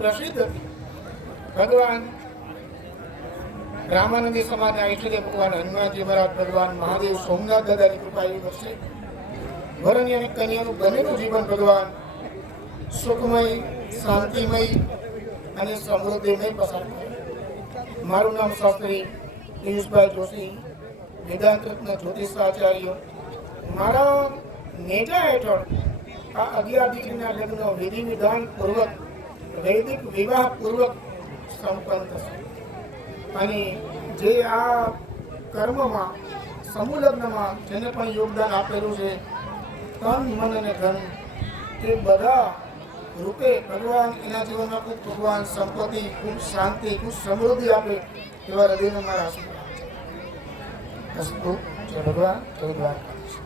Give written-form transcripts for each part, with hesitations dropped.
પ્રસિદ્ધ હતી. ભગવાન રામાનંદી સમાજના ઈષ્ટદેવ ભગવાન હનુમાનજી મહારાજ, ભગવાન મહાદેવ, સોમનાથ દાદાની કૃપા એવી વર્ષે વરણી અને કન્યાનું બંનેનું જીવન ભગવાન સુખમય, શાંતિમય અને સમૃદ્ધિમય પસાર થાય. મારું નામ શાસ્ત્રી પિયુષભાઈ જોશી, વેદાંત રત્ન જ્યોતિષાચાર્ય. મારા નેજા હેઠળ આ 11 દીકરીના લગ્ન વિધિ વિધાન પૂર્વક, વૈદિક વિવાહ પૂર્વક સંપન્ન થશે. અને જે આ કર્મમાં, સમૂહ લગ્નમાં જેને પણ યોગદાન આપેલું છે, તન, મન અને ધન, એ બધા રૂપે ભગવાન એના જીવનમાં ખૂબ ભગવાન સંપત્તિ, ખૂબ શાંતિ, ખૂબ સમૃદ્ધિ આપે એવા હૃદયના મારા આશીર્વાદ છે. અસ્તુ જય ભગવાન, જય દ્વારકાધીશ.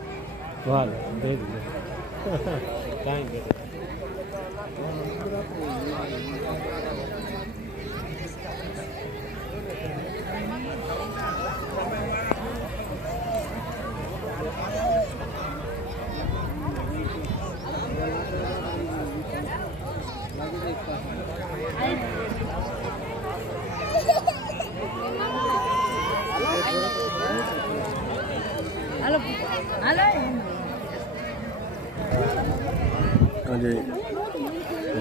આજે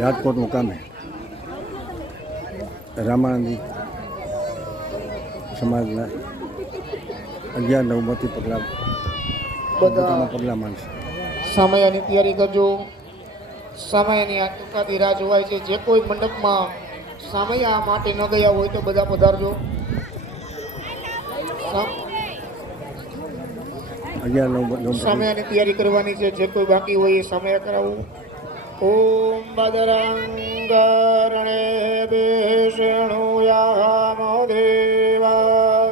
રાજકોટ મુકામે રામાનંદી સમાજના 11 નવમતી પગલા માનશે. સમયની તૈયારી કરજો. સમયની આ ટૂંકાથી રાહ જોવાય છે. જે કોઈ મંડપમાં સમય માટે ન ગયા હોય તો બધા પધારજો. 11 સમયની તૈયારી કરવાની છે. જે કોઈ બાકી હોય એ સમય કરાવવું. ઓમ બદરંગરણે વિષ્ણુયામ દેવા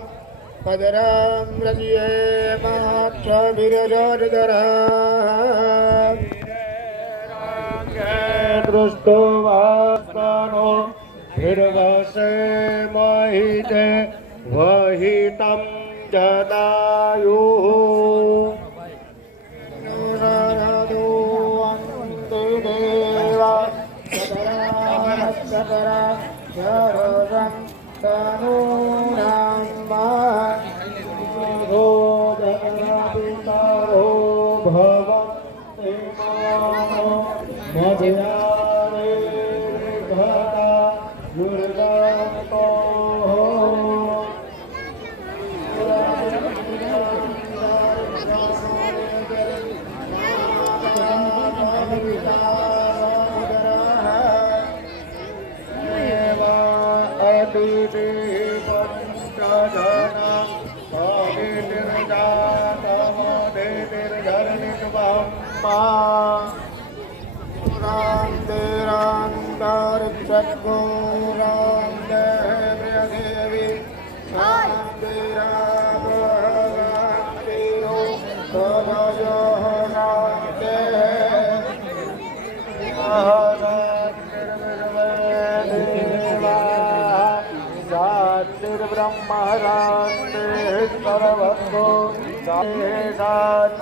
ભદ્રં રજયેમાક્ષભિરજરધરા દૃષ્ટો વાસ્તનો ભીર્ગસે મહિતે વહિતં જદાયુઃ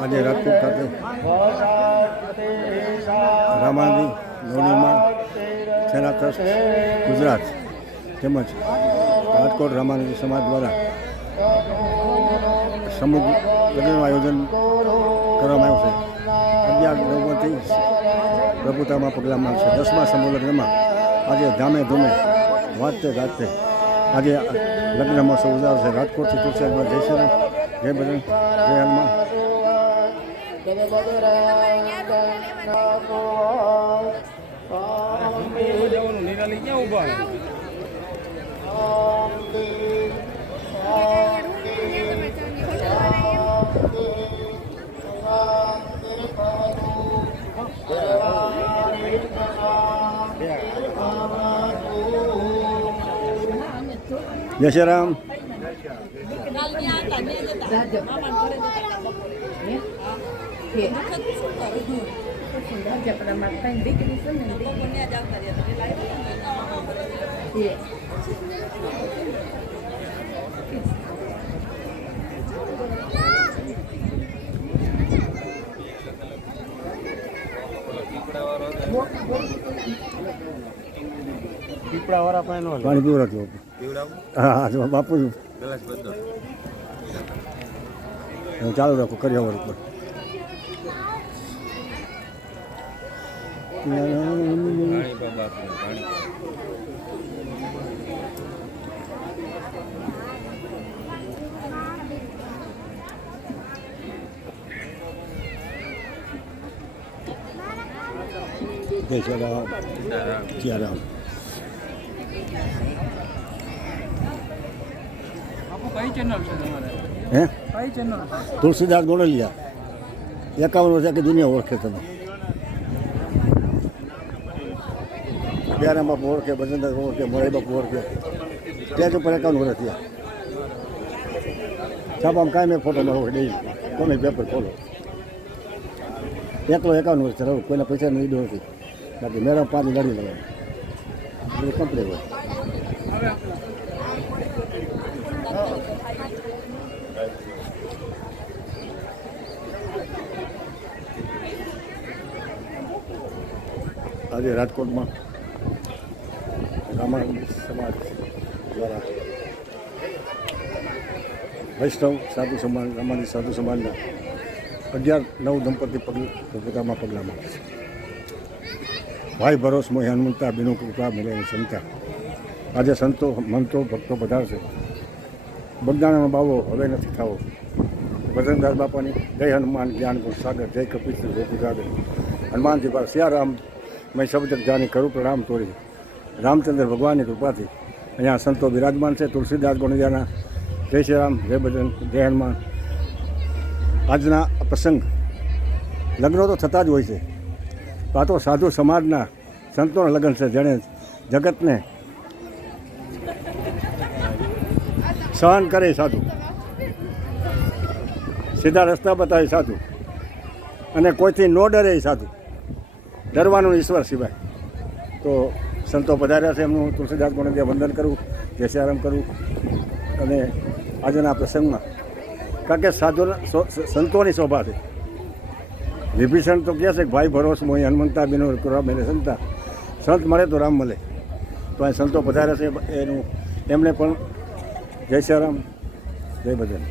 આજે રાજકોટ ખાતે રામાનંદી નવનિર્માણ સેના ટ્રસ્ટ ગુજરાત તેમજ રાજકોટ રામાનંદી સમાજ દ્વારા સમૂહ લગ્નનું આયોજન કરવામાં આવ્યું છે. 11 નવમતી પ્રભુતામાં પગલાં માનશે. 10મા સમૂહ લગ્નમાં આજે ધામે ધૂમે વાંચતે ગાજતે આજે લગ્ન મહોત્સવ ઉજવાશે. રાજકોટથી તુલસીમાં જય શ્રી રામ, જય બજરંગ, જય હનુમાન. નિરાલી ક્યાં ઉભા? જય શ્રી રામ. પીપળા વાળા પાસે નો પાણી પીવડાવજો. હા હા જો બાપુ ચાલુ રાખો કર્યાવર ઉપર. જય શ્રી રામ. કઈ ચેનલ છે તમારે? હે કઈ ચેનલ? તુલસીદાસ ગોળલિયા 51 વર્ષ આખી દુનિયા ઓળખે તમે. બિયારા બાપુ ઓળખે, ભજનદાસ ઓળખે, મોરારી બાપુ ઓળખે. સ્ટેજ ઉપર 51 વર્ષ થયા. છાપામાં કાંઈ મેં ફોટો મારો ડેલી કોને પેપર ખોલો. એકલો 51 વર્ષ રહું, કોઈના પૈસાનો ઈડો નથી. બાકી મેળા પાણી લડી લેવાનું બધું કમ્પ્લીટ હોય. આજે રાજકોટમાં રામાયણ સમાજ દ્વારા વૈષ્ણવ સાધુ સમાજ રામાયણ સાધુ સમાજના 11 દંપતી પ્રભુતામાં પગલામાં ભાઈ ભરોસ મોહી હનુમંતા બિનુ કૃપા મળે સંતા. આજે સંતો મંતો ભક્તો પધારશે. બગદાણાનો બાવો હવે નથી થાવો. ભજનદાસ બાપાની જય હનુમાન જ્ઞાન ગુણ સાગર, જય કપિલ ગોપી સાગર. હનુમાનજી પર સિયારામ મેં શબ્દ જાની કરું પ્રણામ તોડી. રામચંદ્ર ભગવાનની કૃપાથી અહીંયા સંતો બિરાજમાન છે. તુલસીદાસ ગોંડિયાના જય શ્રી રામ, જય ભજન, જય હનુમાન. આજના પ્રસંગ લગ્નો તો થતા જ હોય છે. આ તો સાધુ સમાજના સંતોના લગ્ન છે, જેણે જગતને સહન કરે સાધુ, સીધા રસ્તા બતાવે સાધુ, અને કોઈથી ન ડરે સાધુ. ડરવાનું ઈશ્વર સિવાય. તો સંતો પધાર્યા છે, એમનું તુલસીદાસ ગોંડિયા વંદન કરવું, જય શ્રી રામ કરવું. અને આજના પ્રસંગમાં કારણ કે સાધુના સંતોની શોભા છે. વિભીષણ તો કહે છે કે ભાઈ ભરોસ મોહી હનુમંતા બિનો કૃપા મળે સંતા. સંત મળે તો રામ મળે. તો અહીં સંતો પધાર્યા છે, એનું એમને પણ જય શ્રી રામ, જય ભજન.